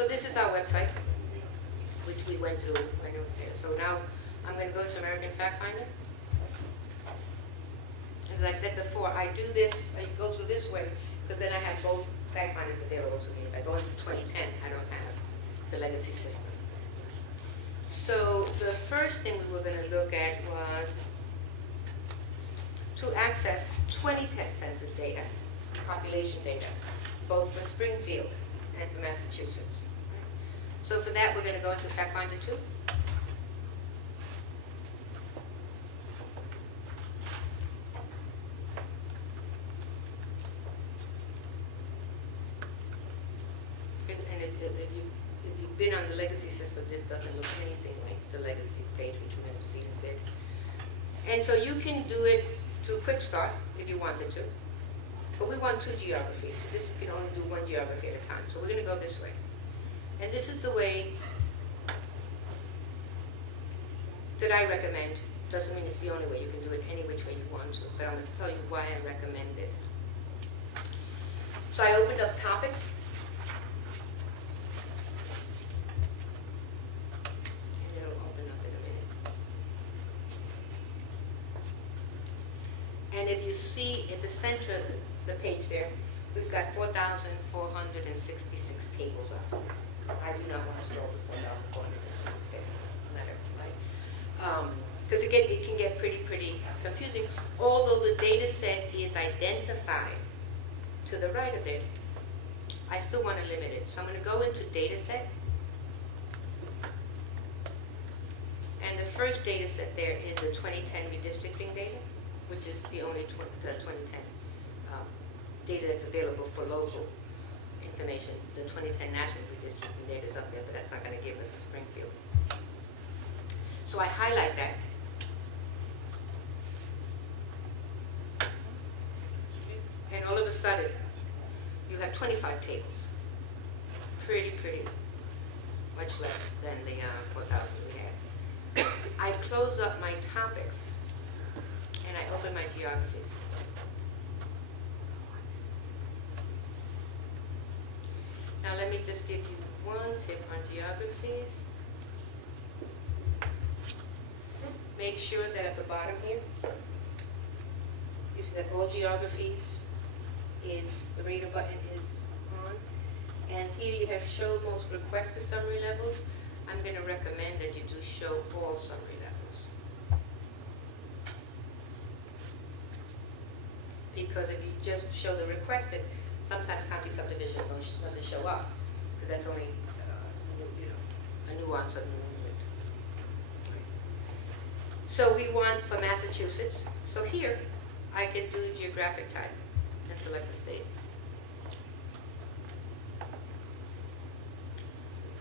So this is our website, which we went through when it was there. So now I'm going to go to American Fact Finder. As I said before, I do this, I go through this way, because then I have both fact finders available to me. If I go into 2010, I don't have the legacy system. So the first thing we were going to look at was to access 2010 census data, population data, both for Springfield and for Massachusetts. So for that, we're going to go into Fact Finder 2. If you've been on the legacy system, this doesn't look anything like the legacy page, which we've never seen a bit. And so you can do it through Quick Start if you wanted to. But we want 2 geographies, so this you can only do 1 geography at a time. So we're going to go this way. And this is the way that I recommend. Doesn't mean it's the only way. You can do it any which way you want to. But I'm going to tell you why I recommend this. So I opened up topics. And if you see at the center of the page there, we've got 4,466 tables up. I do not want to scroll to 4,466 tables. Right? Because it can get pretty confusing. Although the data set is identified to the right of it, I still want to limit it. So I'm going to go into data set. And the first data set there is the 2010 redistricting data, which is the only 2010 data that's available for local information. The 2010 national redistricting data is up there, but that's not going to give us Springfield. So I highlight that. And all of a sudden, you have 25 tables. Pretty much less than the 4,000 we had. I close up my topics. And I open my geographies. Now let me just give you one tip on geographies. Make sure that at the bottom here, you see that all geographies is, the radar button is on. And here you have show most request to summary levels. I'm going to recommend that you do show all summary levels. Because if you just show the requested, sometimes county subdivision doesn't show up, because that's only a nuance of the movement. So we want for Massachusetts. So here, I can do geographic type and select the state.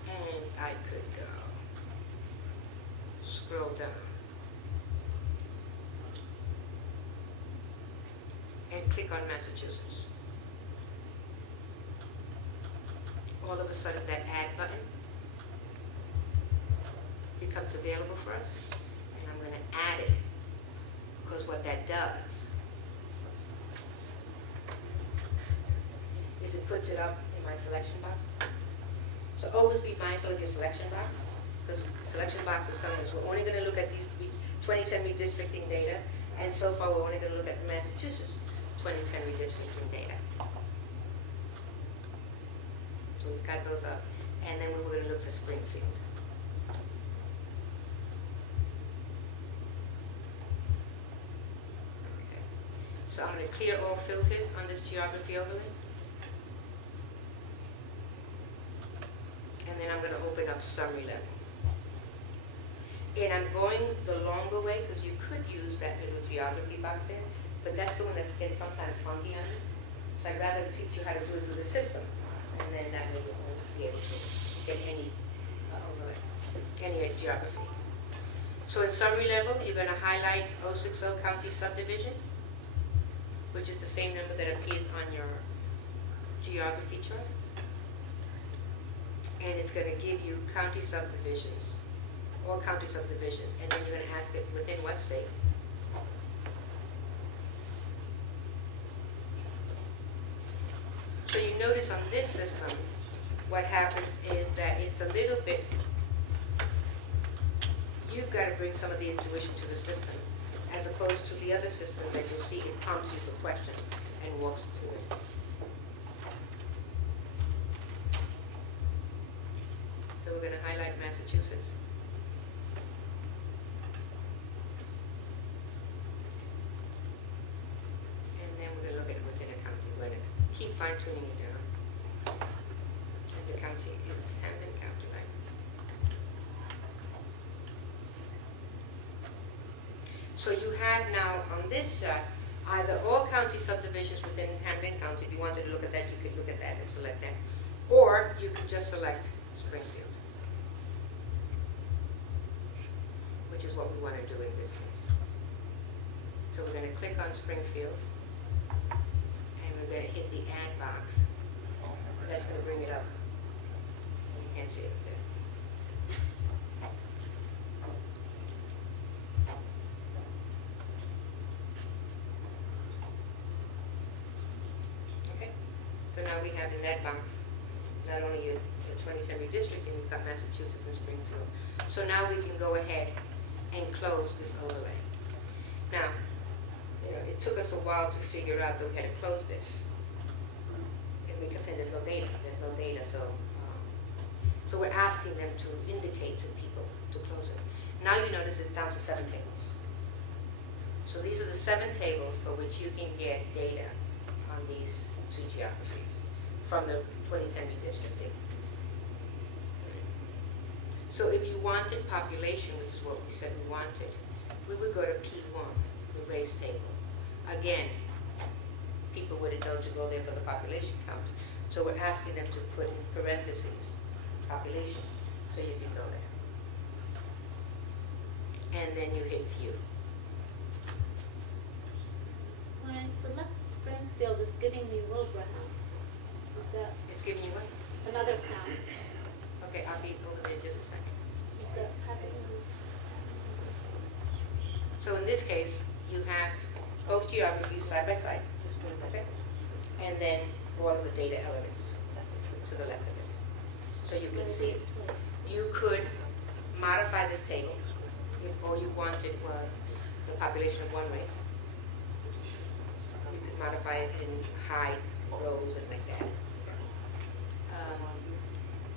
And I could go scroll down. And click on Massachusetts. All of a sudden that add button becomes available for us, and I'm going to add it, because what that does is it puts it up in my selection box. So always be mindful of your selection box, because selection box is something we're only going to look at these 2010 redistricting data, and so far we're only going to look at Massachusetts 2010 redistricting data. So we've got those up. And then we were going to look for Springfield. Okay. So I'm going to clear all filters on this geography overlay. And then I'm going to open up summary level. And I'm going the longer way, because you could use that little geography box there. But that's the one that gets sometimes funky on you. So I'd rather teach you how to do it through the system. And then that way you'll be able to get any geography. So in summary level, you're going to highlight 060 county subdivision, which is the same number that appears on your geography chart. And it's going to give you county subdivisions, all county subdivisions. And then you're going to ask it within what state. So you notice on this system, what happens is that it's a little bit, you've got to bring some of the intuition to the system, as opposed to the other system that you'll see it prompts you for questions and walks you through it. So we're going to highlight Massachusetts. And then we're going to look at it within a county. We're going to keep fine-tuning it down. And the county is Hampden County, right? So you have now on this chart either all county subdivisions within Hampden County. If you wanted to look at that, you could look at that and select that. Or you could just select Springfield, which is what we want to do in this case. So we're going to click on Springfield, and we're going to hit the add box. That's going to bring it up. You can't see it there. Okay, so now we have in that box not only the 2010 redistricting, we've got Massachusetts and Springfield. So now we can go ahead and close this overlay. Now, it took us a while to figure out that we had to close this. And because there's no data, so we're asking them to indicate to people to close it. Now you notice it's down to 7 tables. So these are the 7 tables for which you can get data on these 2 geographies from the 2010 redistricting. So if you wanted population, which is what we said we wanted, we would go to P1, the race table. Again, people wouldn't know to go there for the population count. So we're asking them to put in parentheses, population, so you can go there. And then you hit view. When I select Springfield, it's giving me Wilbraham. Is that It's giving you what? another count? Okay, I'll be over there in just a second. Is that happening? So in this case, you have both geographies side by side, okay? And then all of the data elements to the left of it. So you can see it. You could modify this table if all you wanted was the population of one race. You could modify it in high rows and like that.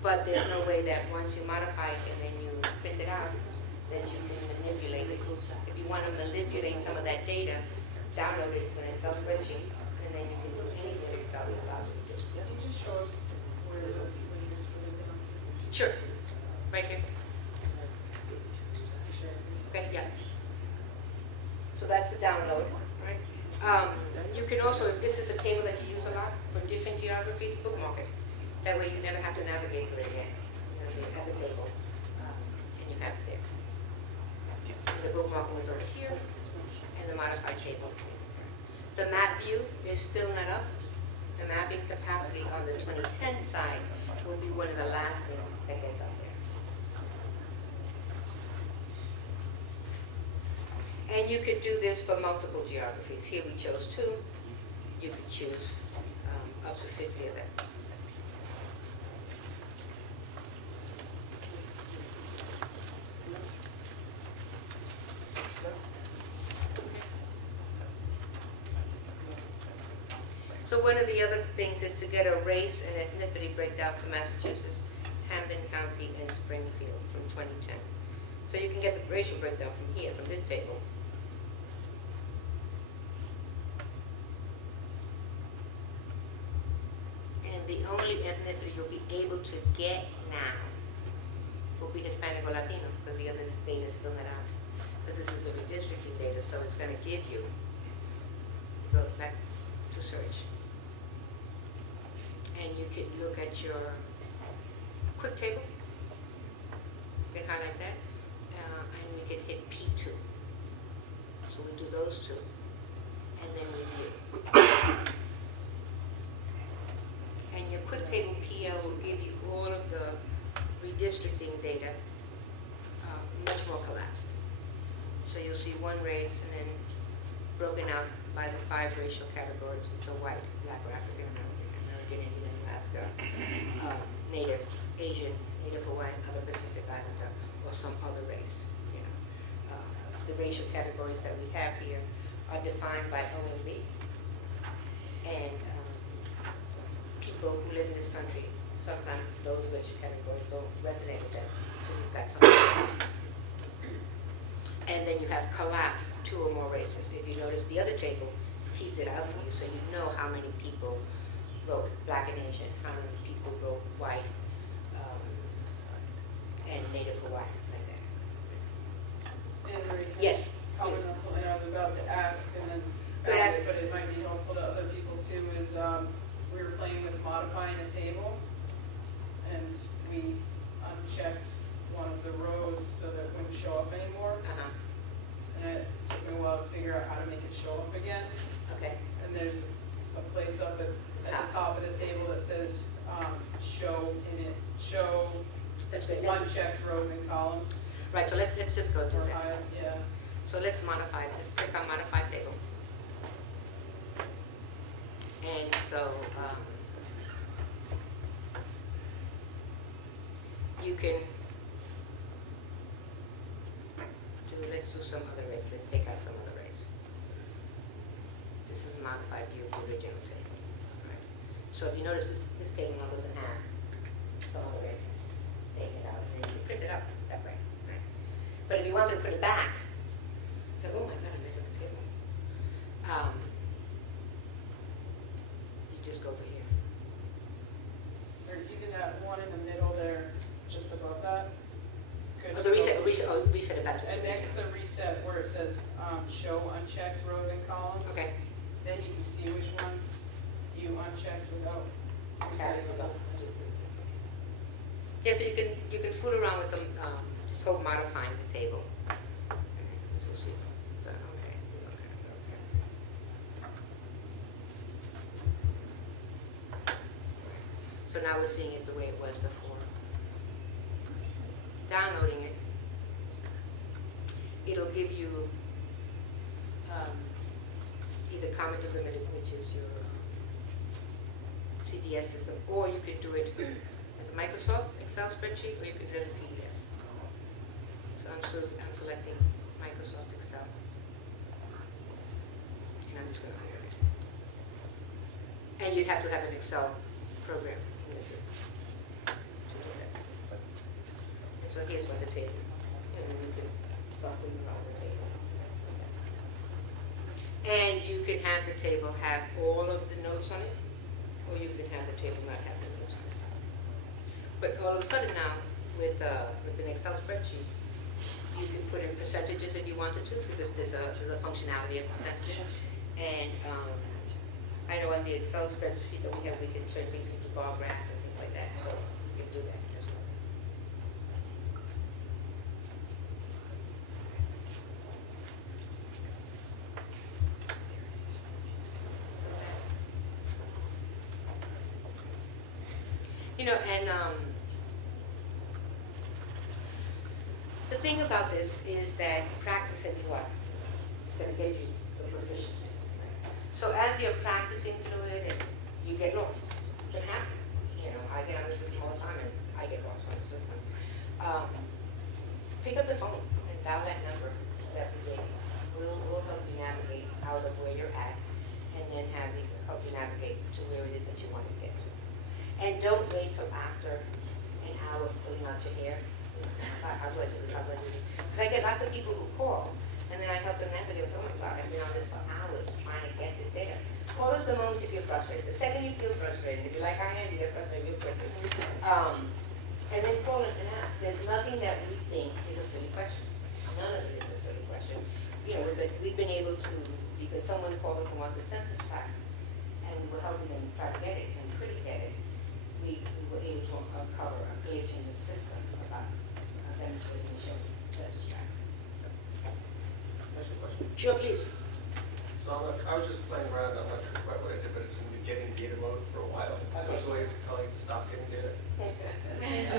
But there's no way that once you modify it and then you print it out, that you can manipulate it. If you want to manipulate some of that data, download it to an Excel spreadsheet, and then you can do anything in Excel that allows you to do. Can you just show us where it is? Sure. Right here. Okay, yeah. So that's the download, right? You can also, if this is a table that you use a lot for different geographies, bookmark it. That way you never have to navigate through it again. So you have the table, and you have it there. The bookmarking is over here, and the modified table. The map view is still not up. The mapping capacity on the 2010 side will be one of the last things that gets up there. And you could do this for multiple geographies. Here we chose 2. You could choose up to 50 of them. So one of the other things is to get a race and ethnicity breakdown for Massachusetts, Hampden County, and Springfield from 2010. So you can get the racial breakdown from here, from this table. And the only ethnicity you'll be able to get now will be Hispanic or Latino, because the other data is still not out. Because this is the redistricting data, so it's going to give you, go back to search. And you can look at your quick table. You can highlight that. And you can hit P2. So we do those 2. And then review. And your quick table PL will give you all of the redistricting data much more collapsed. So you'll see one race and then broken out by the 5 racial categories, which are white, black, or African American, Indian, Alaska, Native, Asian, Native Hawaiian, other Pacific Islander, or some other race. You know, the racial categories that we have here are defined by OMB, and people who live in this country, sometimes those racial categories don't resonate with them, so you've got something else. And then you have collapsed 2 or more races. If you notice, the other table tees it out for you, so you know how many people wrote Black and Asian, how many people wrote white, and Native Hawaiian, like that. Anne Marie, Yes. comment on something I was about to ask, and then found it, but it might be helpful to other people too, is we were playing with modifying a table, and we unchecked one of the rows so that it wouldn't show up anymore. And it took me a while to figure out how to make it show up again. Okay. And there's a place up at the top of the table that says show That's great. unchecked rows and columns. Right, so let's just go through Or that. yeah. So let's modify, let's click on modify table. And so you can let's do some other race. Let's take out some other race. This is a modified view of the original table. Right. So if you notice, this table now doesn't have some other race. Take it out, and then you print it up that way. Right. But if you want to put it back, like, oh my God, I messed up the table. You just go over here. Or even that one in the middle there, just above that. Good. Oh, the reset it back to And next to the reset where it says show unchecked rows and columns. Okay. Then you can see which ones you unchecked without resetting them. Yeah, so you can fool around with them, just go modifying the table. So see, okay. So now we're seeing it the way it was before. Downloading it, it'll give you either comment limited, which is your CDS system, or you could do it as a Microsoft Excel spreadsheet, or you could do it as a PDF. So I'm selecting Microsoft Excel, and I'm just going to hire it. And you'd have to have an Excel program in the system to do that. So here's what the table, and then you can start moving around the table. And you can have the table have all of the notes on it, or you can have the table not have the notes on it. But all of a sudden now, with an Excel spreadsheet, you can put in percentages if you wanted to, because there's a functionality of percentage. And I know on the Excel spreadsheet that we have, we can turn things into bar graphs and things like that, so you can do that as well. You know, and the thing about this is that practice is what? It's going to get you the proficiency. Right? So as you're practicing through it, and you get lost. It can happen. You know, I get on the system all the time, and I get lost on the system. Pick up the phone and dial that number that we gave you. We'll help you navigate out of where you're at, and then help you navigate to where it is that you want to get to. And don't wait till after an hour of pulling out your hair. How do I do this? How do I do this? Because I get lots of people who call, and then I help them navigate. Oh my God, I've been on this for hours trying to get this data. Call us the moment you feel frustrated. The second you feel frustrated, if you're like I am, you get frustrated real quickly. And then call it and ask. There's nothing that we think is a silly question. None of it is a silly question. You know, we've been able to, because someone called us and wanted the census facts, and we were helping them try to get it and pretty get it. We were able to uncover a glitch in the system about demonstrating and showing census tracts. So, That's your question. sure, please. So I was just playing around. I'm not sure quite what I did, but it's been getting data mode for a while. So Okay. it's always telling it to stop getting data. Yeah, I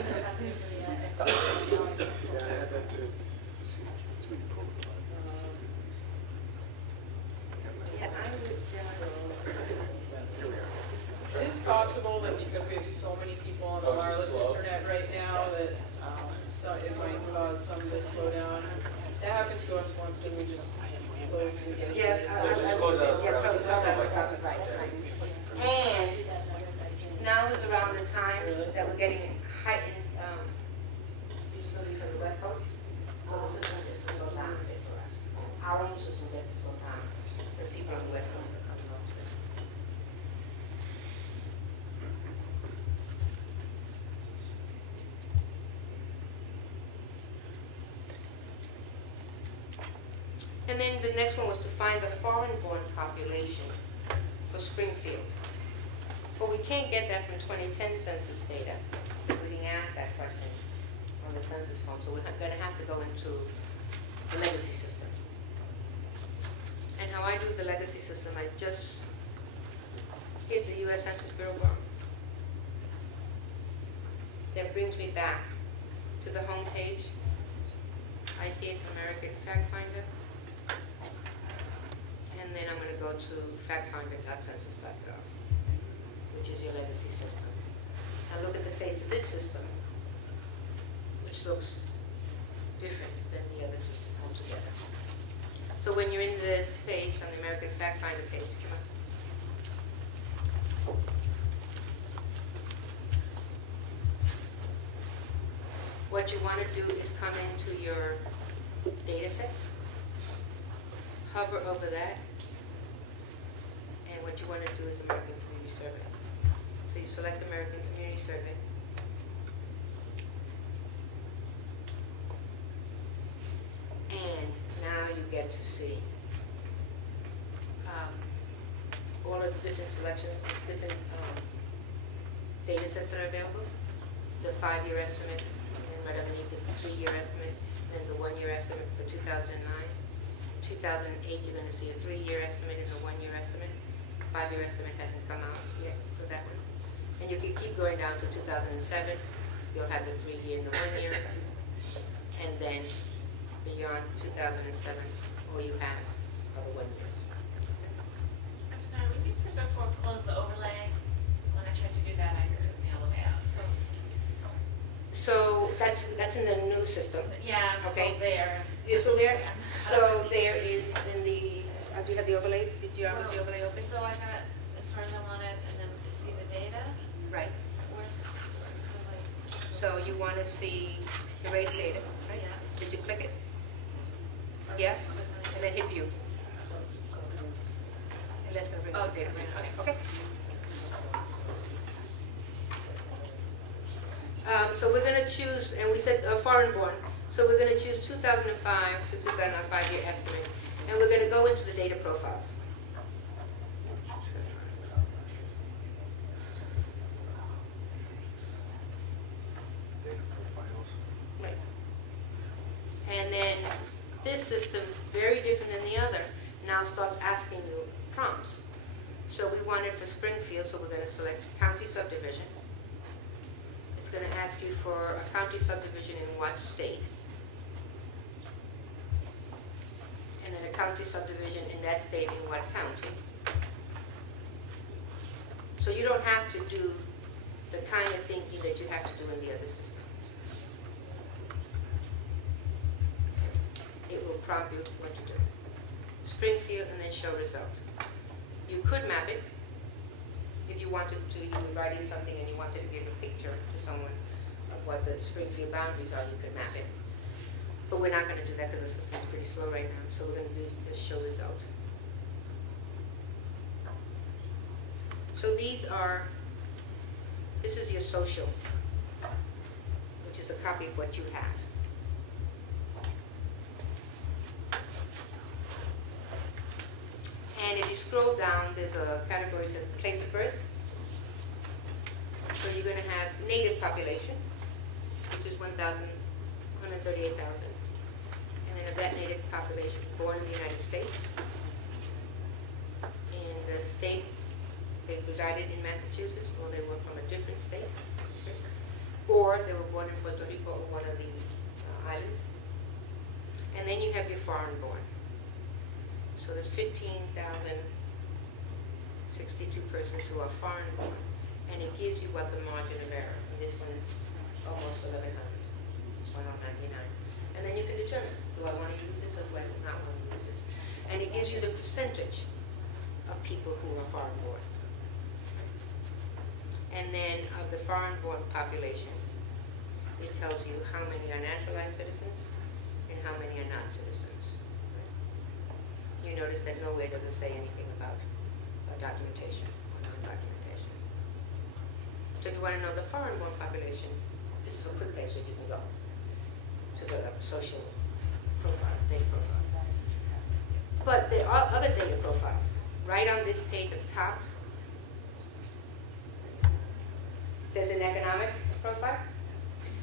had that too. Yeah, I would, It is possible that because we have so many people on the wireless so it might cause some of this slowdown. It happened to us once and we just closed and get it. Yeah, So just close out. yeah, close out, right. And now is around the time that we're getting heightened usability from the West Coast, so the system gets to slow down a bit for us. Our own system gets to slow down because people on the West Coast are coming up to it. And then the next one was to find the foreign-born population for Springfield. But we can't get that from 2010 census data. We didn't ask that question on the census form, so we're going to have to go into the legacy system. And how I do the legacy system, I just hit the U.S. Census Bureau bar. That brings me back to the home page. I hit American Fact Finder. And then I'm going to go to factfinder.census.gov, which is your legacy system. Now look at the face of this system, which looks different than the other system altogether. So when you're in this page, on the American Fact Finder page, come on. What you want to do is come into your data sets, hover over that, and what you want to do is American Community Survey. So you select American Community Survey. And now you get to see all of the different selections, different data sets that are available. The 5-year estimate, and then right underneath the 3-year estimate, and then the 1-year estimate for 2009. 2008, you're going to see a 3-year estimate and a 1-year estimate. 5-year estimate hasn't come out yet for that one. And you can keep going down to 2007. You'll have the 3-year and the 1-year. And then beyond 2007, all you have are the 1 years. I'm sorry, when you said before close the overlay, when I tried to do that, I took me all the way out. So that's in the new system. Yeah, I'm Okay. still there. You're still there? So there is in the, do you have the overlay? Did you have the overlay open? So I got as far as I wanted, and then to see the data. Right. Where's So you want to see the race data, right? Yeah. Did you click it? Yes? And then hit view. And let the race Oh, data. okay. Okay. So we're going to choose, and we said foreign born, so we're going to choose 2005 to 2005 year estimate, and we're going to go into the data profiles. Right. And then this system, very different than the other, now starts asking you prompts. So we want it for Springfield, so we're going to select county subdivision. It's going to ask you for a county subdivision in what state? And then a county subdivision in that state in what county? So you don't have to do the kind of thinking that you have to do in the other system. It will prompt you what to do. Springfield and then show results. You could map it. If you wanted to, you were writing something and you wanted to give a picture to someone of what the Springfield boundaries are, you could map it. But we're not going to do that because the system's pretty slow right now, so we're going to do the show result. So this is your social, which is a copy of what you have. And if you scroll down, there's a category that says place of birth. So you're going to have native population, which is 138,000. And then of that native population born in the United States. In the state, they resided in Massachusetts, or they were from a different state. Or they were born in Puerto Rico or one of the islands. And then you have your foreign born. So there's 15,062 persons who are foreign born, and it gives you what the margin of error. And this one is almost 1,100. This one determine, do I want to use this or do I not want to use this? And it gives you the percentage of people who are foreign born. And then of the foreign born population, it tells you how many are naturalized citizens and how many are not citizens. You notice that nowhere does it say anything about documentation or non-documentation. So if you want to know the foreign born population, this is a quick place where you can go to the social profiles, data profiles. But there are other data profiles. Right on this page at the top, there's an economic profile.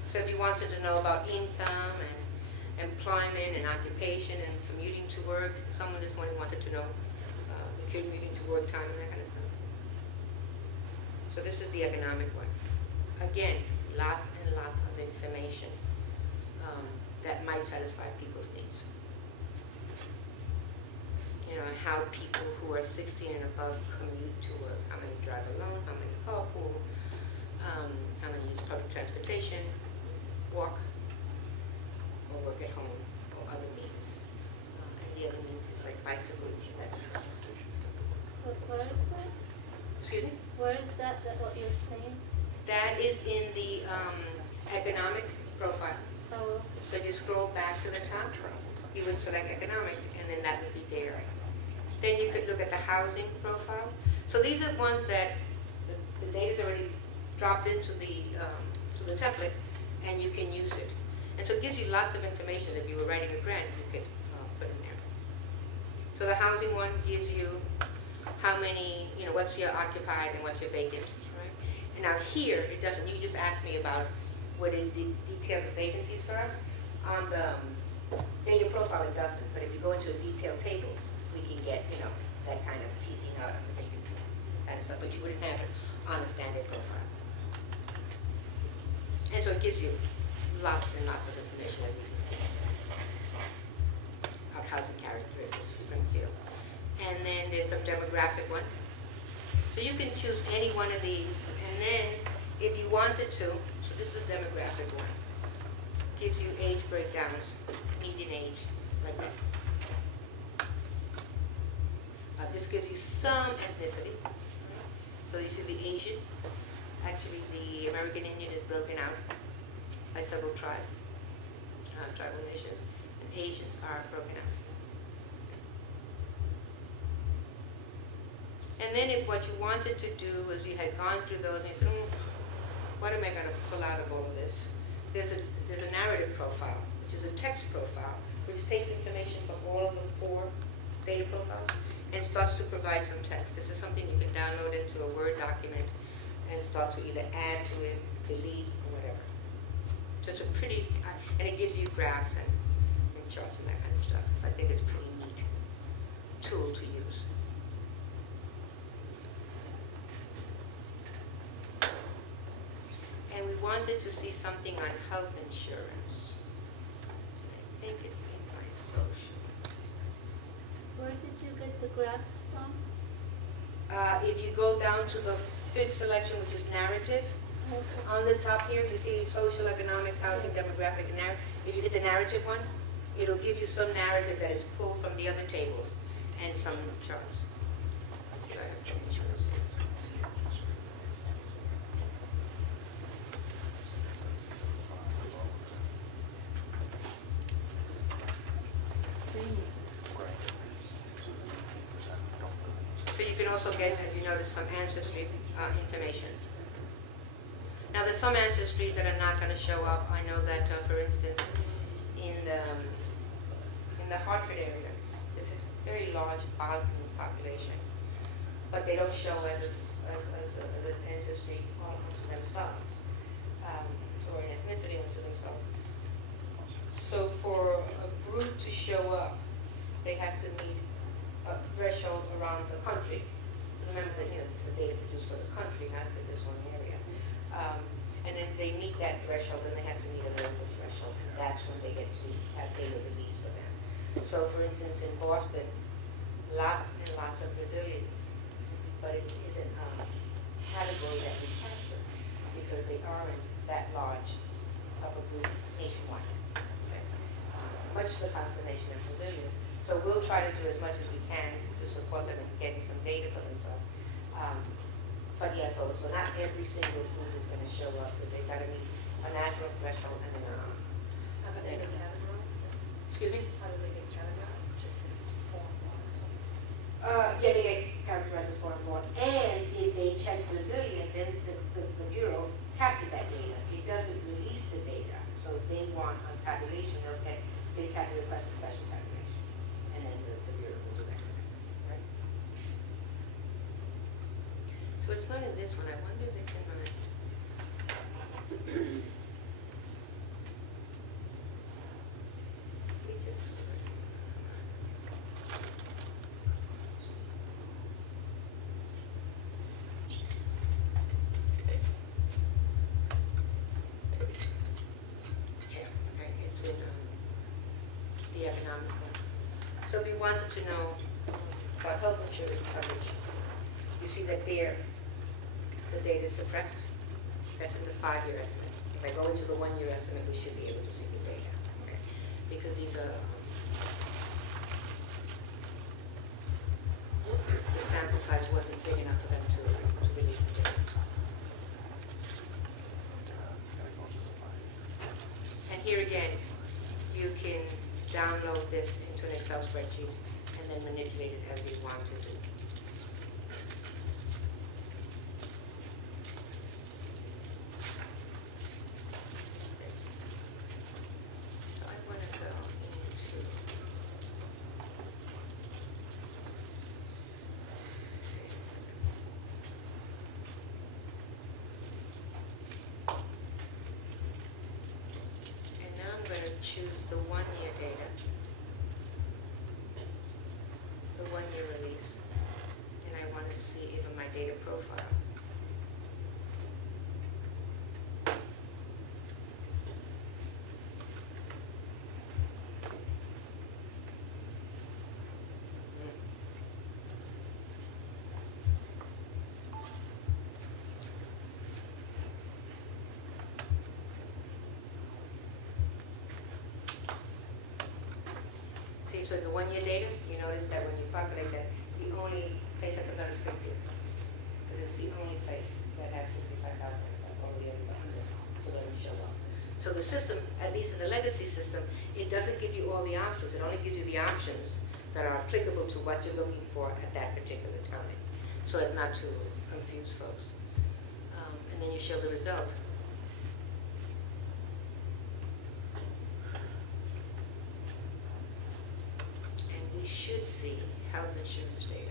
So if you wanted to know about income and employment and occupation and commuting to work, someone this morning wanted to know the commuting to work time and that kind of stuff. So this is the economic one. Again, lots and lots of information that might satisfy people's needs. You know, how people who are 60 and above commute to work, how many drive alone, how many carpool, how many use public transportation, walk, or work at home, or other means. And the other means is like bicycle, that kind of stuff. Where is that? Excuse me? Where is that what you're saying? That is in the economic profile. Oh, So if you scroll back to the top, you would select economic, and then that would be there. Then you could look at the housing profile. So these are ones that the data's already dropped into the template, and you can use it. And so it gives you lots of information. If you were writing a grant, you could put in there. So the housing one gives you how many, you know, what's your occupied and what's your vacant, right? And now here, it doesn't, you just asked me about would it detail the vacancies for us. On the data profile, it doesn't, but if you go into the detailed tables, we can get, you know, that kind of teasing out of the vacancy kind of stuff, but you wouldn't have it on the standard profile. And so it gives you lots and lots of information that you can see of housing characteristics of Springfield. And then there's some demographic ones. So you can choose any one of these, and then if you wanted to, so this is a demographic one, gives you age breakdowns, median age, right there. This gives you some ethnicity. So you see the Asian, actually the American Indian is broken out by several tribes, tribal nations, and Asians are broken out. And then if what you wanted to do was you had gone through those and you said, what am I going to pull out of all of this? There's a narrative profile, which is a text profile, which takes information from all of the 4 data profiles and starts to provide some text. This is something you can download into a Word document and start to either add to it, delete, or whatever. So it's a pretty, and it gives you graphs and charts and that kind of stuff. So I think it's a pretty neat tool to use. And we wanted to see something on health insurance. I think it's in my social. where did you get the graphs from? If you go down to the 5th selection, which is narrative, Okay. on the top here, you see social, economic, housing, demographic, and narrative. If you hit the narrative one, it'll give you some narrative that is pulled from the other tables and some charts. So I have to make sure this is- So you can also get, as you notice, some ancestry information. Now, there's some ancestries that are not going to show up. I know that, for instance, in the Hartford area, there's a very large Bosnian population, but they don't show as an ancestry unto themselves, or an ethnicity unto themselves. So for a group to show up, they have to meet a threshold around the country. Remember that, it's a data produced for the country, not for just one area. And then they meet that threshold, and they have to meet a local threshold, and that's when they get to have data released for them. So, for instance, in Boston, lots and lots of Brazilians, but it isn't a category that we capture because they aren't that large of a group nationwide. Okay? Much much the consternation in Brazilian. So we'll try to do as much as we can to support them in getting some data for themselves. But yeah, so not every single group is going to show up because they've got to meet a national threshold and then How about they get categorized? excuse me? How do they get categorized? Just as form one or something? Yeah, they get characterized as foreign born. And if they check Brazilian, then the Bureau captured that data. It doesn't release the data. So if they want on tabulation, they have to request a special tabulation. And then the Bureau will do that. Right? So it's not in this one. I wonder if it's in my... We just... It's in the economic one. So we wanted to know about health insurance coverage. You see that there, the data is suppressed. That's in the 5-year estimate. If I go into the 1-year estimate, we should be able to see the data. Okay? Because these are, the sample size wasn't big enough for them to release the data. And here again, you can download this into an Excel spreadsheet and then manipulate it as you want to do. So I want to go into and now I'm going to choose the 1-year data, the 1-year release, and I want to see even my data profile. See, so the 1-year data, you notice that when you populate that, the only place that comes out is Springfield. Because it's the only place that has 65,000, all the others are 100, so it doesn't show up. So the system, at least in the legacy system, it doesn't give you all the options. It only gives you the options that are applicable to what you're looking for at that particular time. So as not to confuse folks. And then you show the result. We should see health insurance data.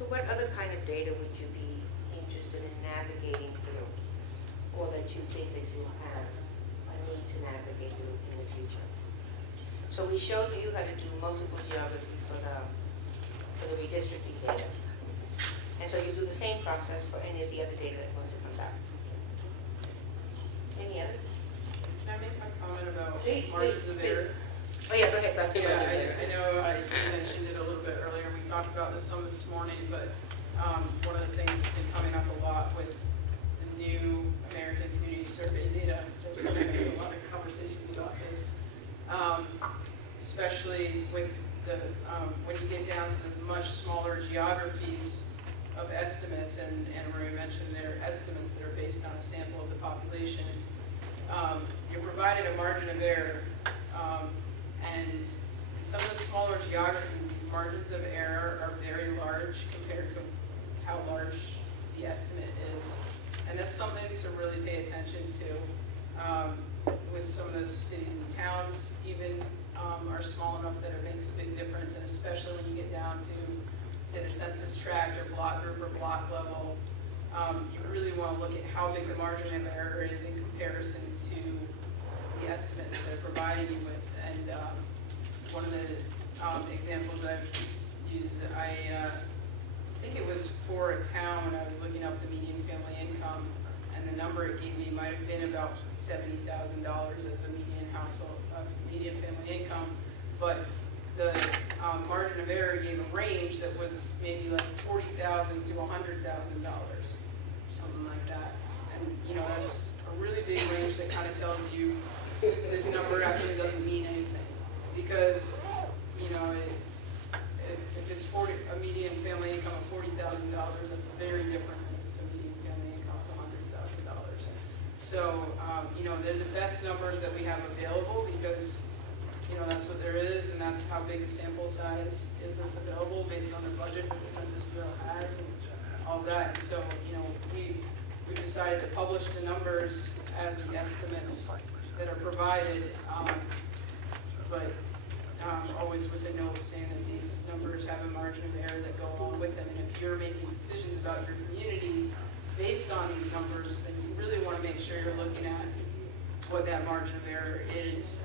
So what other kind of data would you be interested in navigating through, or that you think that you have a need to navigate through in the future? So we showed you how to do multiple geographies for the redistricting data. And so you do the same process for any of the other data once it comes out. Any others? Can I make my comment about Please, margins of error? Oh yeah, go ahead. Yeah, I know you mentioned it a little bit earlier, and we talked about this some this morning, but one of the things that's been coming up a lot with the new American Community Survey data, just having a lot of conversations about this, especially with the, when you get down to the much smaller geographies of estimates, and Maria mentioned there are estimates that are based on a sample of the population, you're provided a margin of error, and in some of the smaller geographies, these margins of error are very large compared to how large the estimate is. And that's something to really pay attention to. With some of those cities and towns, even are small enough that it makes a big difference, and especially when you get down to, say, the census tract or block group or block level, you really want to look at how big the margin of error is in comparison to the estimate that they're providing you with. And one of the examples I've used. I think it was for a town. I was looking up the median family income, and the number it gave me might have been about $70,000 as a median household, median family income. But the margin of error gave a range that was maybe like $40,000 to $100,000, something like that. And you know, that's a really big range that kind of tells you this number actually doesn't mean anything, because you know, if it's a median family income of $40,000, that's very different than if it's a median family income of $100,000. So you know, they're the best numbers that we have available, because you know, that's what there is, and that's how big the sample size is that's available based on the budget that the Census Bureau has and all that. And so, you know, we decided to publish the numbers as the estimates that are provided, but always with a note saying that these numbers have a margin of error that go along with them. And if you're making decisions about your community based on these numbers, then you really want to make sure you're looking at what that margin of error is.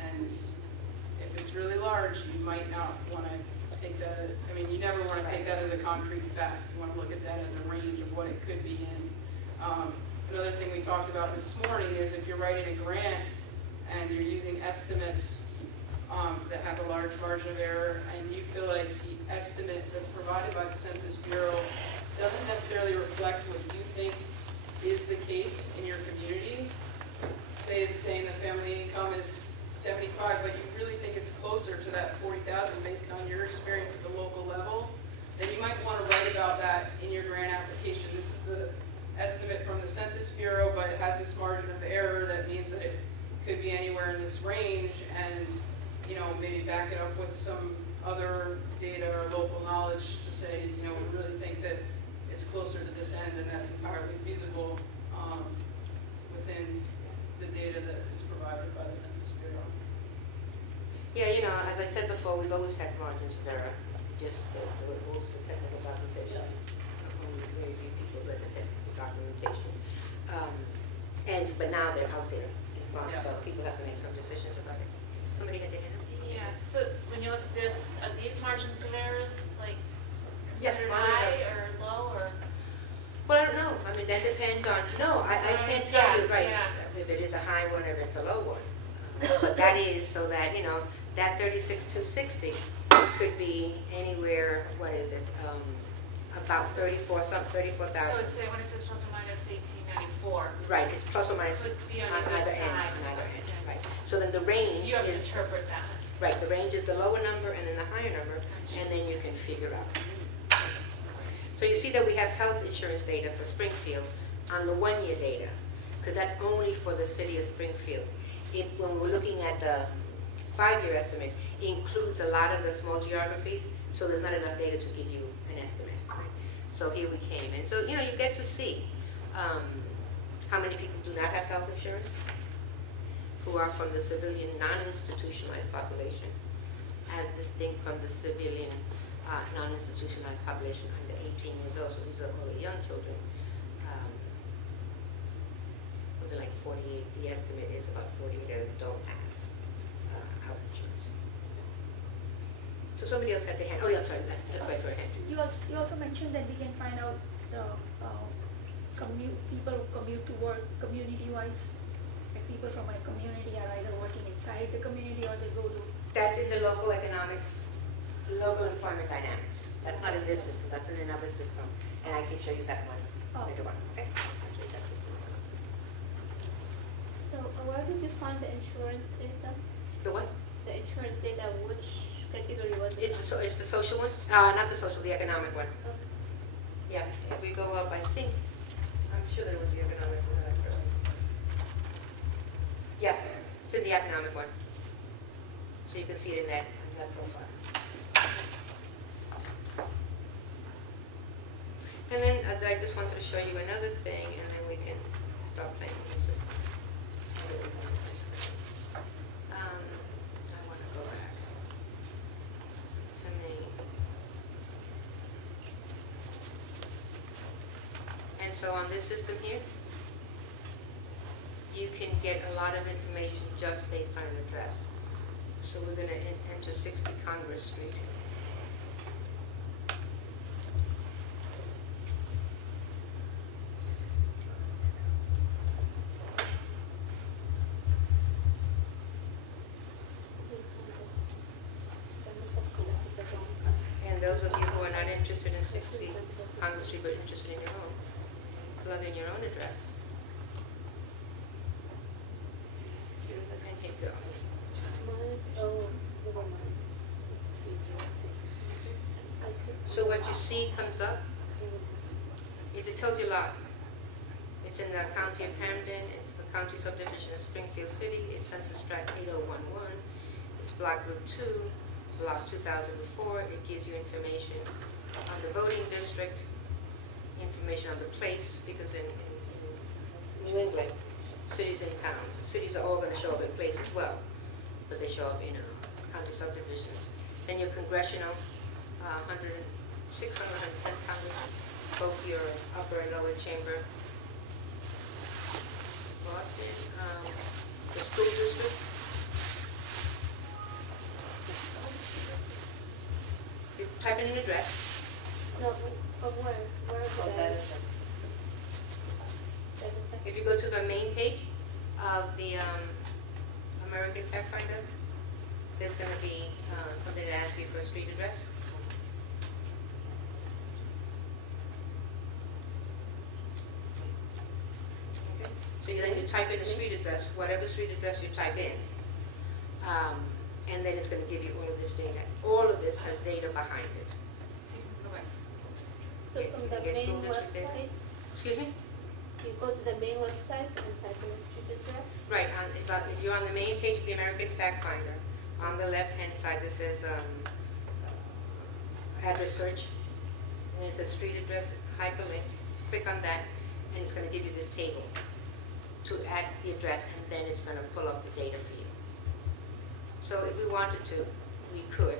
And if it's really large, you might not want to take that, I mean, you never want to take that as a concrete fact. You want to look at that as a range of what it could be in. Another thing we talked about this morning is if you're writing a grant and you're using estimates that have a large margin of error, and you feel like the estimate that's provided by the Census Bureau doesn't necessarily reflect what you think is the case in your community. Say it's saying the family income is 75, but you really think it's closer to that 40,000 based on your experience at the local level, then you might want to write about that in your grant application. This is the estimate from the Census Bureau, but it has this margin of error that means that it could be anywhere in this range, and you know, maybe back it up with some other data or local knowledge to say, you know, we really think that it's closer to this end, and that's entirely feasible within the data that is provided by the Census Bureau. Yeah, you know, as I said before, we've always had margins of error, just the rules for technical documentation. Only very few people read the technical documentation. But now they're out there in front, so people have to make some decisions about it. Somebody had their hand up? Yeah, so when you look at this, are these margins of errors, like, Yeah, considered high or low, or? Well, I don't know. I mean, that depends on, I can't tell you, right, yeah. if it is a high one or if it's a low one. But that is so that, you know, that 36,260 could be anywhere, what is it, about 34,000. So say when it says plus or minus 1894. Right, it's plus or minus Could be on on either either end, side. on either end, right. So then the range You have to is, interpret that. right, the range is the lower number and then the higher number, and then you can figure out. So you see that we have health insurance data for Springfield on the one-year data, because that's only for the city of Springfield. When we're looking at the 5-year estimate, it includes a lot of the small geographies, so there's not enough data to give you an estimate. Right? So here we came, and so, you know, you get to see how many people do not have health insurance, who are from the civilian non-institutionalized population, as distinct from the civilian non-institutionalized population under 18 years old, so these are all the young children. Something like 48, the estimate is about 48 that don't have health insurance. So somebody else had their hand, oh yeah, I'm sorry, that's why I saw your hand. You also mentioned that we can find out the people who commute to work community-wise. Like people from a community are either working inside the community or they go to... That's in the local economics, local employment dynamics. That's not in this system, that's in another system. And I can show you that one later on, okay? I'll show you that system. So where did you find the insurance data? The what? The insurance data, which category was it? It's the social one? Not the social, the economic one. Okay. Yeah, if we go up, I think, I'm sure that it was the economic one that I first. Yeah, it's in the economic one. So you can see it in that profile. And then I just wanted to show you another thing, and then we can start playing with the system. I want to go back to me. And so on this system here, you can get a lot of information just based on an address. So we're going to into 60 Congress Street. And those of you who are not interested in 60 Congress Street but interested in your own, plug in your own address. And hit go. So what you see comes up is it tells you a lot. It's in the county of Hamden, it's the county subdivision of Springfield City, it's Census Tract 8011, it's block group 2, block 2004, it gives you information on the voting district, information on the place, because in New England, cities and towns, cities are all going to show up in place as well, but they show up in county subdivisions. Then your congressional, 610th Congress, both your upper and lower chamber, Boston, the school district. You type in an address. No, of where? Where is that? If you go to the main page of the American Fact Finder, there's going to be something that asks you for a street address. Okay. So then you type in a street address, whatever street address you type in, and then it's going to give you all of this data. All of this has data behind it. So from the main website, Excuse me? you go to the main website and type in the street address? Right, if you're on the main page of the American Fact Finder, on the left-hand side this says address search, and it says street address, hyperlink. Click on that, and it's going to give you this table to add the address, and then it's going to pull up the data for you. So if we wanted to, we could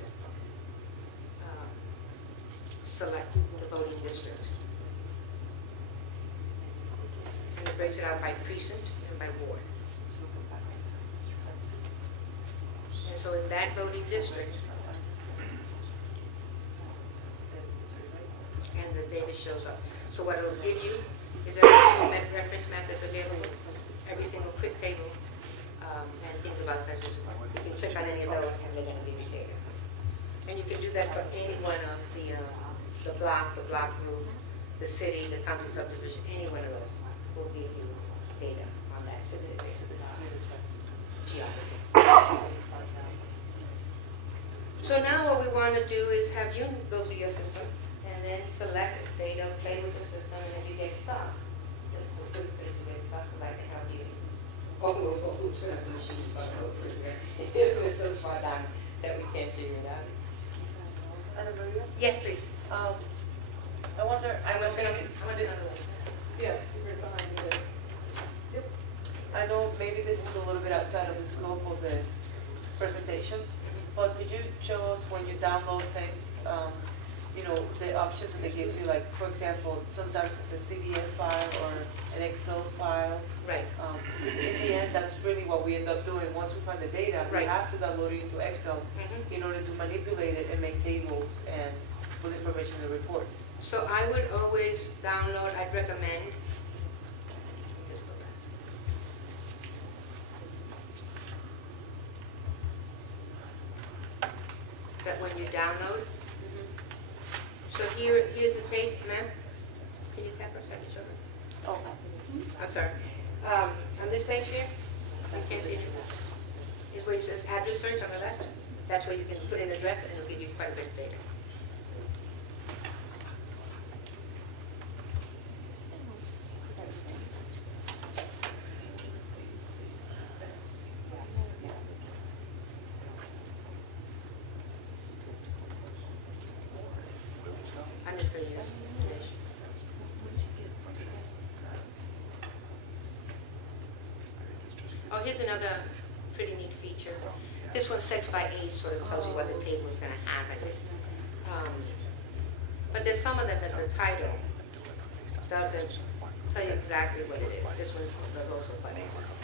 select the voting districts. And it breaks it out by precincts and by ward. And so in that voting district, and the data shows up. So what it'll give you is every single reference map that's available, every single quick table, and things about census. You can click on any of those and they're going to give you data. And you can do that for any one of the block group, the city, the county subdivision, any one of those will give you data on that specific geography. So now what we want to do is have you go to your system and then select data, play with the system, and if you get stuck, this is a good place to get stuck, because I can help you. Oh, we'll turn off the machine so I go through there. It's so far down that we can't figure it out. Yes, please. I wonder, I went another one. Yeah, you're right behind me there. Yep. I know maybe this is a little bit outside of the scope of the presentation, but could you show us when you download things, you know, the options that it gives you, like, for example, sometimes it's a CVS file or an Excel file. Right. In the end, that's really what we end up doing. Once we find the data, we Right. have to download it into Excel in order to manipulate it and make tables and put information in the reports. So I would always download, I'd recommend, just go back. That when you download, so here's the page, ma'am. Can you tap for a second, show me? Oh. I'm sorry. On this page here, you can't see it. Is where it says address search on the left. That's where you can put in address and it'll give you quite a bit of data. I'm just going to use finish. Oh, here's another pretty neat feature. This one's sets by age, so it tells you what the table is going to have in it. But there's some of them that the title doesn't tell you exactly what it is. This one does also, but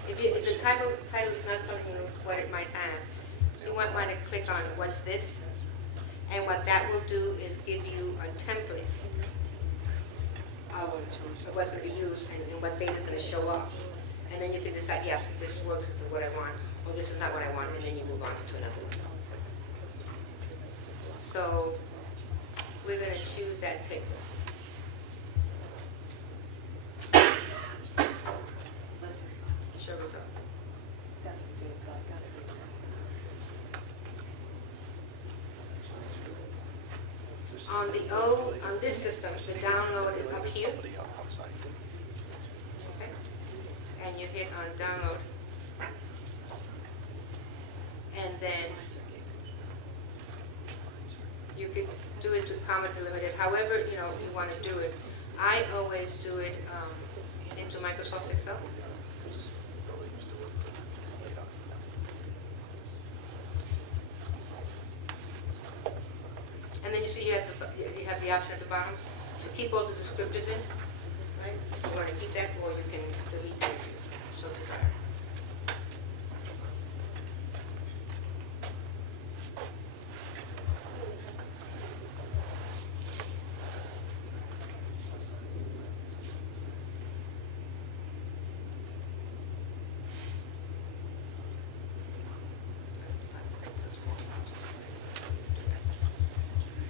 if the title is not telling you what it might have, you might want to click on what's this, and what that will do is give you a template of what's going to be used and what data is going to show up. And then you can decide, yes, this works, this is what I want, or this is not what I want, and then you move on to another one. So we're going to choose that table. Show result. On this system, the download is up here. Okay. And you hit on download. And then you could do it to comma delimited, however you want to do it. I always do it into Microsoft Excel. And then you see you have the option at the bottom to keep all the descriptors in, right? You want to keep that, or you can delete them if you so desire.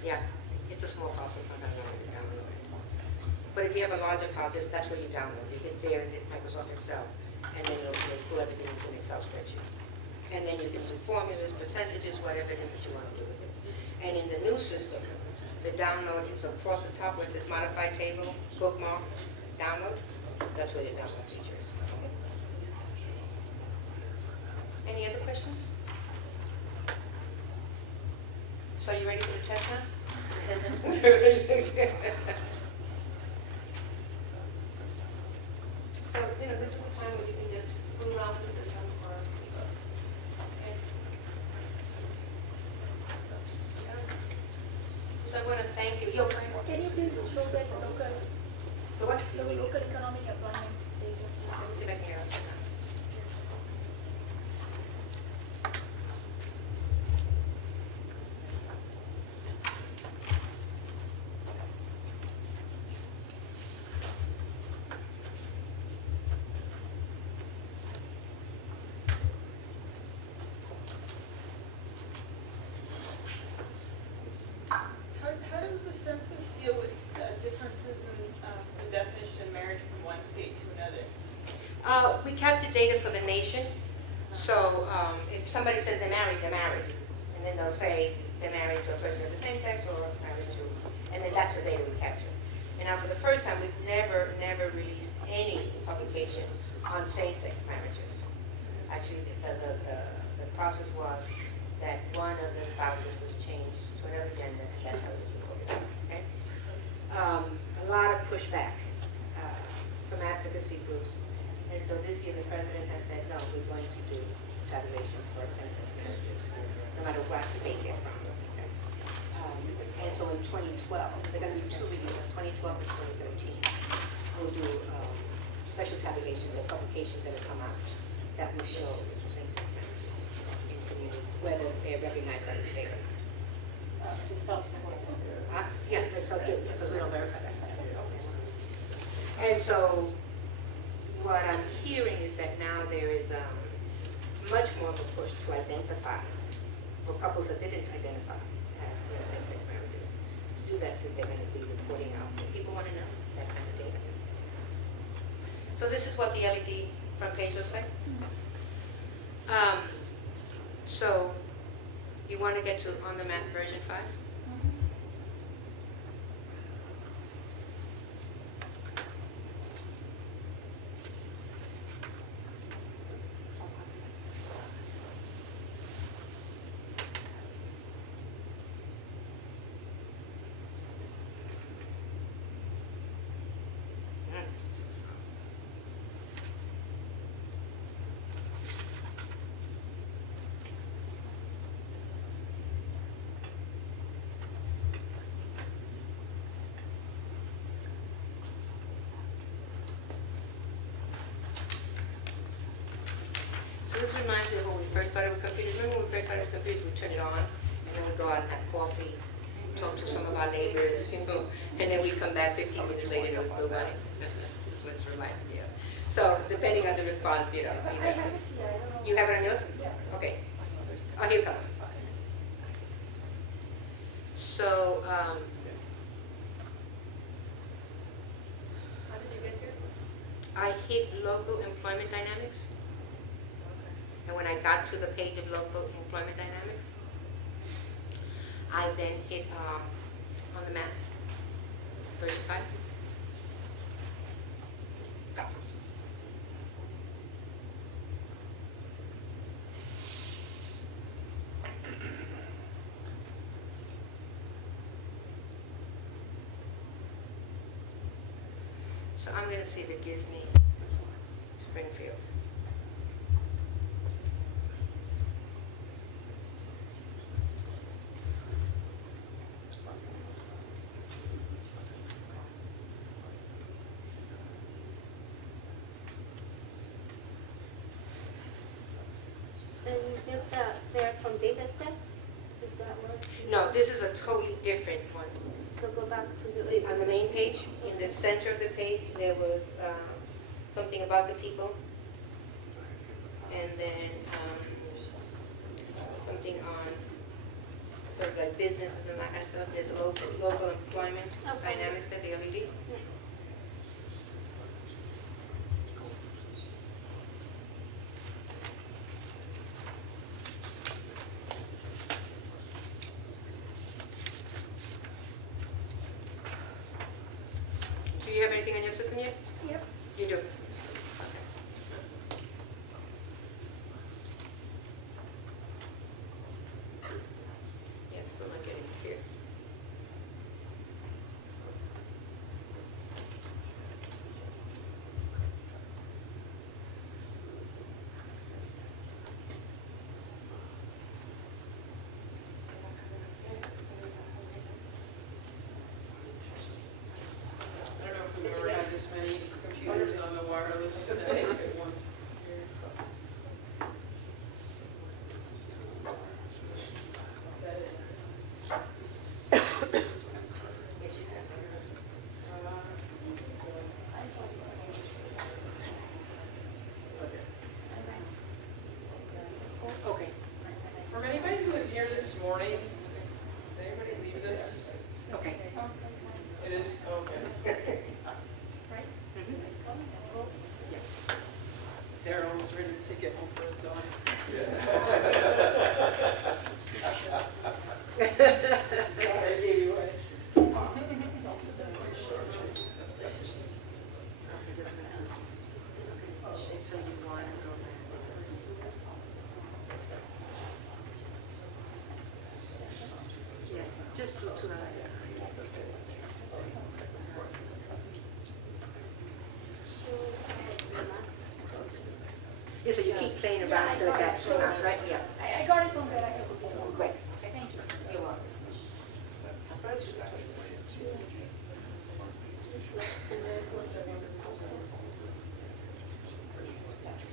Yeah, it's a small file, so sometimes I don't download it. But if you have a larger file, that's where you download. You hit there in Microsoft Excel, and then it'll pull everything into an Excel spreadsheet. And then you can do formulas, percentages, whatever it is that you want to do with it. And in the new system, the download is across the top where it says Modify Table, Bookmark, Download. That's where your download feature is. Okay. Any other questions? So are you ready for the test now? So, this is the time where you can just move around the system for people. Okay. So I want to thank you. Can you please show that local, The what? the local economic employment data? Let me see if I can hear it. How does the census deal with differences in the definition of marriage from one state to another? We kept the data for the nation. So if somebody says they're married, and then they'll say they're married to a person of the same sex or married to, and then that's the data we capture. And now for the first time, we've never released any publication on same-sex marriages. Actually, the process was that one of the spouses was changed to another gender, and that's how it was reported. Okay? A lot of pushback from advocacy groups. And so this year, the president has said, no, we're going to do tabulation for same-sex marriages, no matter what state they're from. Okay? And so in 2012, they're going to do two reviews, 2012 and 2013. We'll do special tabulations of publications that have come out that will show same-sex marriages in communities, whether they're recognized by the state or not. Yeah, it's so good, because we don't verify that. And so what I'm hearing is that now there is much more of a push to identify for couples that didn't identify as same-sex marriages, to do that since they're going to be reporting out. And people want to know that kind of data. So this is what the LED front page looks like. So you want to get to on the map version 5? this reminds me of when we first started with computers. Remember when we first started with computers, we turn it on, and then we go out and have coffee, talk to some of our neighbors, you know, and then we come back 15 minutes later and it's still running. This is what it's reminding me of. So depending on the response, you know. I have it here, I don't know. You have it on yours? Yeah. Okay. Oh, here it comes. So, How did you get here? I hit local employment dynamics. And when I got to the page of local employment dynamics, I then hit on the map, version 5. So I'm going to see if it gives me Springfield. And you get that there from data sets? Is that what? No, this is a totally different one. So go back to your. On the main page, in the center of the page, there was something about the people, and then something on sort of like businesses and that kind of stuff. There's local employment dynamics that the LED. Do you have anything on your system yet? Yep. You do. Yeah, still not getting here. I don't know if we've ever had this many computers on the wireless at once. That is. Yeah, she's got it on her system. Okay. From anybody who was here this morning, did anybody leave this? Okay. It is, okay. Daryl was ready to take it home for his dog. Sorry, I gave you away. So you want to go yeah, just go to the right. Yeah, so you keep playing around until that sounds right? Yeah. I got it from there, I can put it on. Great. Thank you. You're welcome.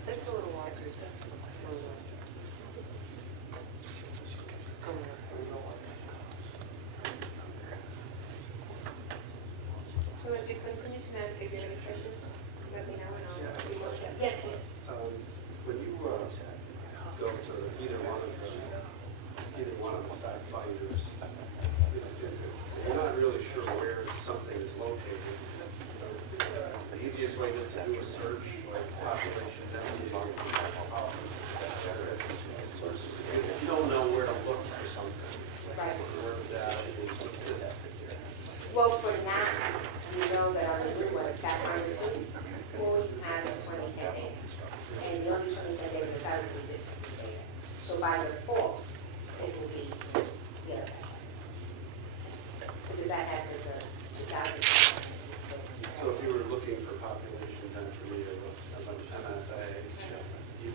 Takes a little while to so as you continue to navigate your nutritious, let me know and I'll be more careful. Yes, please. When you go to either one of the fact finders, you're not really sure where something is located. The easiest way is to do a search, like population density. If you don't know where to look for something, Right. where the data is, what's the Well, for now, you know that on the new one, that all you have is 2010 data. And the only 2010 data is out of the district data. So by default, it will be the other. Because that has the 2000. So if you were looking for population density of an MSA, you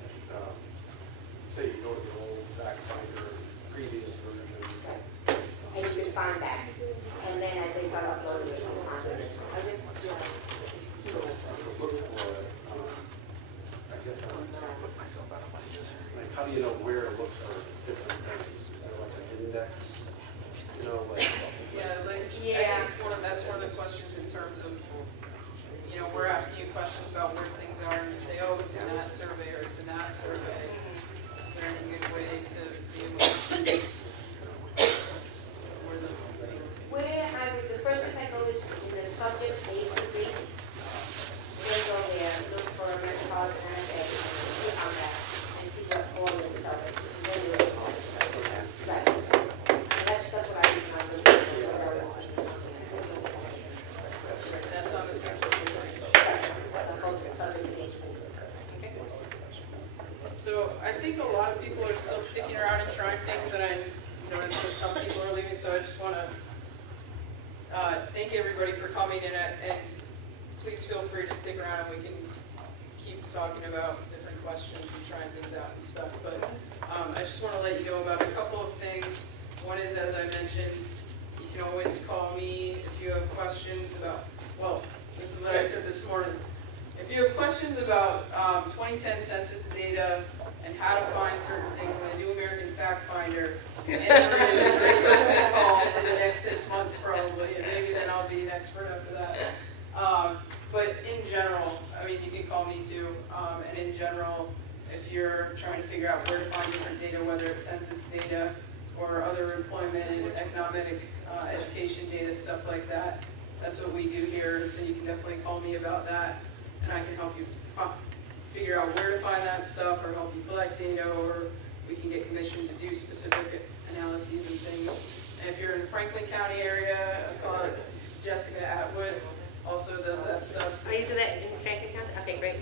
say you go to the old fact finder, previous version. And you can find that. And then as they start uploading it, you'll find it. I just, So to look for it, I guess I would put myself out of my business. index, you know, like. Yeah, like, Yeah. I think that's one of the questions in terms of, you know, we're asking you questions about where things are, and you say, oh, it's in that survey, or it's in that survey. Is there any good way to be able to see where those things are? The first thing I go is in the subject A to Z. We're going to go there, look for metropolitan area, click on that, and see what all of it are. And then you will call it. Right. That's what I do when I'm looking for what I want. That's on the census page. So I think a lot of people are still sticking around and trying things, and I noticed that some people are leaving, so I just want to thank everybody for coming, and please feel free to stick around and we can keep talking about different questions and trying things out and stuff. But I just want to let you know about a couple of things. One is, as I mentioned, you can always call me if you have questions about, well, this is what I said this morning. If you have questions about 2010 census data and how to find certain things in the New American Fact Finder, and you're really a great person to call for the next 6 months probably, and maybe then I'll be an expert after that. But in general, I mean, you can call me too, and in general, if you're trying to figure out where to find different data, whether it's census data or other employment, economic, education data, stuff like that, that's what we do here, and so you can definitely call me about that, and I can help you figure out where to find that stuff, or help you collect data, or we can get commissioned to do specific analyses and things. And if you're in the Franklin County area, Jessica Atwood also does that stuff. Are you do that in Franklin County? Okay, great.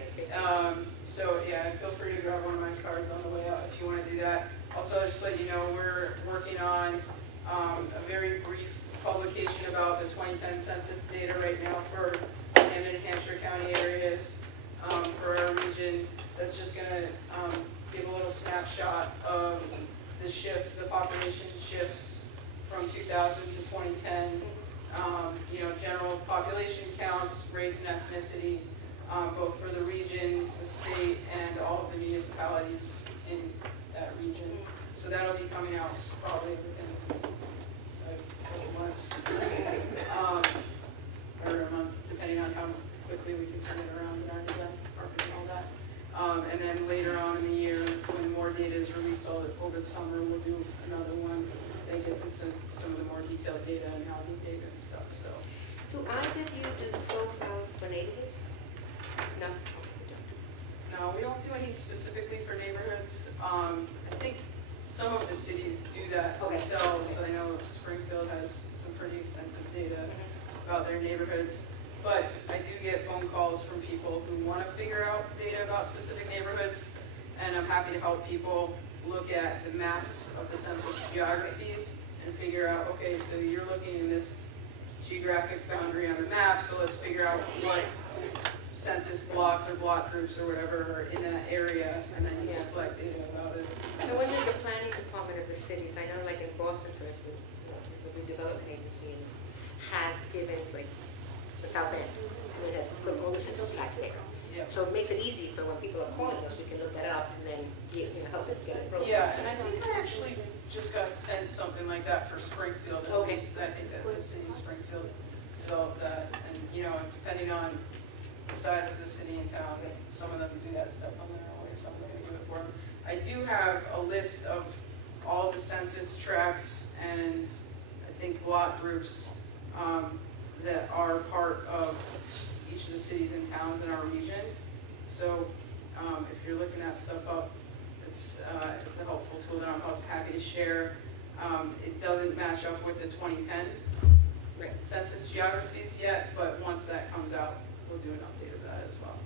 So yeah, feel free to grab one of my cards on the way out if you want to do that. Also, just let you know, we're working on a very brief publication about the 2010 census data right now for Hampden and Hampshire County areas for our region. That's just going to give a little snapshot of the shift, the population shifts from 2000 to 2010. You know, general population counts, race and ethnicity, both for the region, the state, and all of the municipalities in that region. So that'll be coming out probably within a couple months, or a month, depending on how quickly we can turn it around in our design department and all that. And then later on in the year, when more data is released over the summer, we'll do another one that gets into some of the more detailed data and housing data and stuff. So, Do either of you do the profiles for neighborhoods? No. no, we don't do any specifically for neighborhoods. I think some of the cities do that themselves. I know Springfield has some pretty extensive data about their neighborhoods. But I do get phone calls from people who want to figure out data about specific neighborhoods, and I'm happy to help people look at the maps of the census geographies and figure out, okay, so you're looking in this geographic boundary on the map, so let's figure out what census blocks or block groups or whatever are in that area, and then you can collect data about it. I wonder if the planning department of the cities, I know like in Boston, for instance, the redevelopment agency has given, like, the South End, we have put all the census tracts there. Yep. So it makes it easy for when people are calling us, we can look that up and then help them get it broken. Yeah, and I think I actually just got sent something like that for Springfield. At least I think that the city of Springfield developed that, and you know, depending on the size of the city and town, some of them do that stuff on their own, some of them do it for them. I do have a list of all the census tracts and I think block groups that are part of each of the cities and towns in our region. So if you're looking that stuff up, it's a helpful tool that I'm happy to share. It doesn't match up with the 2010 census geographies yet, but once that comes out, we'll do an update of that as well.